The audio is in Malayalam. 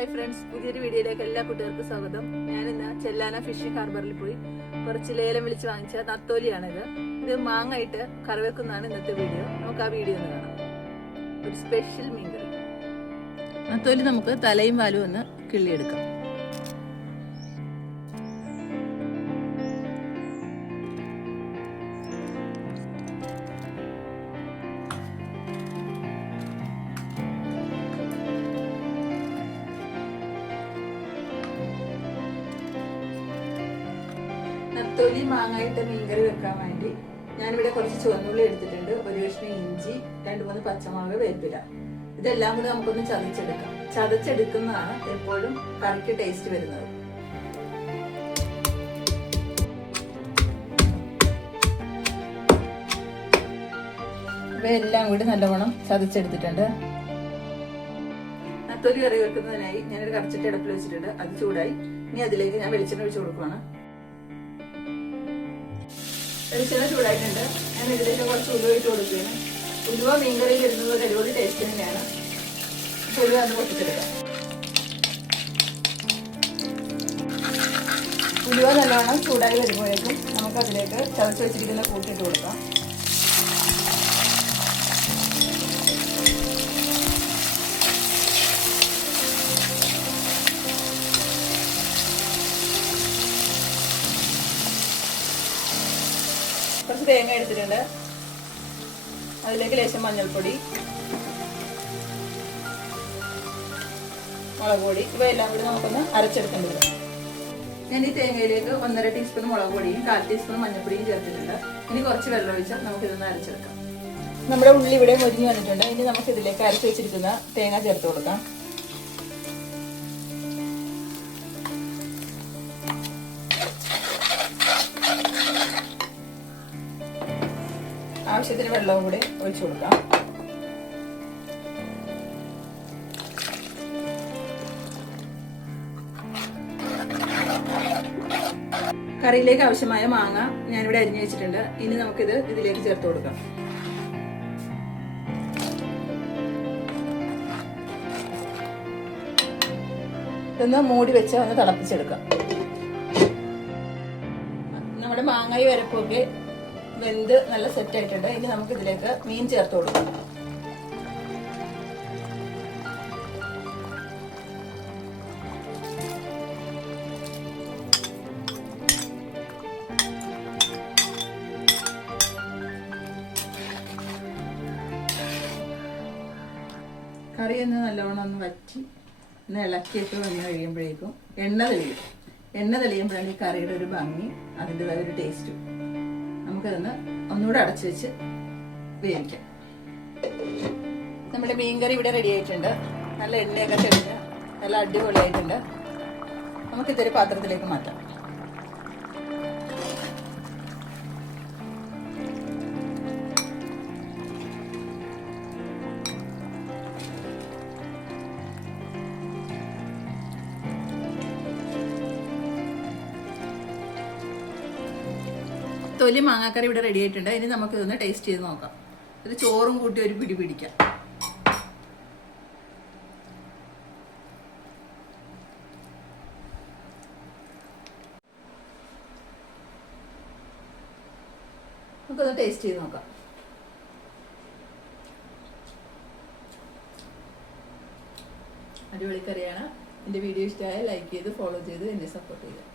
ഹായ് ഫ്രണ്ട്സ്, പുതിയൊരു വീഡിയോയിലേക്ക് എല്ലാ കുട്ടികൾക്കും സ്വാഗതം. ഞാനിന്ന് ചെല്ലാന ഫിഷിംഗ് ഹാർബറിൽ പോയി കുറച്ച് ലേലം വിളിച്ച് വാങ്ങിച്ച നത്തോലിയാണിത്. ഇത് മാങ്ങയിട്ട് കറി വെക്കുന്നതാണ് ഇന്നത്തെ വീഡിയോ. നമുക്ക് ആ വീഡിയോ ഒന്ന് കാണാം. ഒരു സ്പെഷ്യൽ മീൻകറി. നത്തോലി നമുക്ക് തലയും വാലും ഒന്ന് കിള്ളിയെടുക്കാം. നത്തോലി മാങ്ങായിട്ട് മീൻകറി വെക്കാൻ വേണ്ടി ഞാനിവിടെ കുറച്ച് ചുവന്നുള്ളി എടുത്തിട്ടുണ്ട്, ഒരു കഷ്ണം ഇഞ്ചി, 2-3 പച്ചമുളക്, വേപ്പില. ഇതെല്ലാം കൂടി നമുക്കൊന്ന് ചതച്ചെടുക്കാം. ചതച്ചെടുക്കുന്നതാണ് എപ്പോഴും കറിക്ക് ടേസ്റ്റ് വരുന്നത്. ഇവയെല്ലാം കൂടി നല്ലവണ്ണം ചതച്ചെടുത്തിട്ടുണ്ട്. നത്തോലി കറി വെക്കുന്നതിനായി ഞാനൊരു കറച്ചിട്ട് അടുപ്പിൽ വെച്ചിട്ടുണ്ട്. അത് ചൂടായി. ഇനി അതിലേക്ക് ഞാൻ വെളിച്ചെണ്ണ ഒഴിച്ചു കൊടുക്കുകയാണ്. വെളിച്ചെണ്ണ ചൂടായിട്ടുണ്ട്. ഞാൻ ഇതിലേക്ക് കുറച്ച് ഉലുവ ഇട്ട് കൊടുക്കുകയാണ്. ഉലുവ മീൻകറിയിൽ ഇടുന്നത് ഒരു അടിപൊളി ടേസ്റ്റ് തന്നെയാണ്. ഉലുവ ഒന്ന് പൊട്ടിച്ചെടുക്കാം. ഉലുവ നല്ലോണം ചൂടായി വരുമ്പോഴേക്കും നമുക്ക് അതിലേക്ക് ചതച്ച് വെച്ചിരിക്കുന്ന കൂട്ടിട്ട് കൊടുക്കാം. കുറച്ച് തേങ്ങ എടുത്തിട്ടുണ്ട്. അതിലേക്ക് ലേശം മഞ്ഞൾപ്പൊടി, മുളക് പൊടി, ഇവയെല്ലാം കൂടി നമുക്കൊന്ന് അരച്ചെടുക്കേണ്ടത്. ഞാൻ ഈ തേങ്ങയിലേക്ക് 1.5 ടീസ്പൂൺ മുളക് പൊടിയും 1/4 ടീസ്പൂൺ മഞ്ഞൾപ്പൊടിയും ചേർത്തിട്ടുണ്ട്. ഇനി കുറച്ച് വെള്ളം ഒഴിച്ചാൽ നമുക്കിതൊന്ന് അരച്ചെടുക്കാം. നമ്മുടെ ഉള്ളി ഇവിടെ മൊരിഞ്ഞു വന്നിട്ടുണ്ട്. ഇനി നമുക്ക് ഇതിലേക്ക് അരച്ച് വെച്ചിരിക്കുന്ന തേങ്ങ ചേർത്ത് കൊടുക്കാം. ആവശ്യത്തിന് വെള്ളവും കൂടി ഒഴിച്ചു കൊടുക്കാം. കറിയിലേക്ക് ആവശ്യമായ മാങ്ങ ഞാനിവിടെ അരിഞ്ഞു വെച്ചിട്ടുണ്ട്. ഇനി നമുക്കിത് ഇതിലേക്ക് ചേർത്ത് കൊടുക്കാം. ഇതൊന്ന് മൂടി വെച്ച് ഒന്ന് തിളപ്പിച്ചെടുക്കാം. നമ്മുടെ മാങ്ങായി വരപ്പൊക്കെ വെന്ത് നല്ല സെറ്റ് ആയിട്ടുണ്ട്. ഇനി നമുക്ക് ഇതിലേക്ക് മീൻ ചേർത്ത് കൊടുക്കാം. കറി ഒന്ന് നല്ലവണ്ണം ഒന്ന് വറ്റി ഒന്ന് ഇളക്കിയിട്ട് വന്ന് കഴിയുമ്പോഴേക്കും എണ്ണ തെളിയുമ്പോഴാണ് ഈ കറിയുടെ ഒരു ഭംഗി, അതിൻ്റെതായ ഒരു ടേസ്റ്റും. നമുക്കതൊന്ന് ഒന്നുകൂടെ അടച്ചു വെച്ച് വേവിക്കാം. നമ്മുടെ മീൻകറി ഇവിടെ റെഡി ആയിട്ടുണ്ട്. നല്ല എണ്ണയൊക്കെ തെളിഞ്ഞ് നല്ല അടിപൊളിയായിട്ടുണ്ട്. നമുക്കിതൊരു പാത്രത്തിലേക്ക് മാറ്റാം. തൊലി മാങ്ങാക്കറി ഇവിടെ റെഡി ആയിട്ടുണ്ട്. ഇനി നമുക്ക് ഇതൊന്ന് ടേസ്റ്റ് ചെയ്ത് നോക്കാം. ഇത് ചോറും കൂട്ടി ഒരു പിടി പിടിക്കാം. നമുക്കൊന്ന് ടേസ്റ്റ് ചെയ്ത് നോക്കാം. അടിപൊളി കറിയാണ്. എൻ്റെ വീഡിയോ ഇഷ്ടമായാൽ ലൈക്ക് ചെയ്ത് ഫോളോ ചെയ്ത് എന്നെ സപ്പോർട്ട് ചെയ്യുക.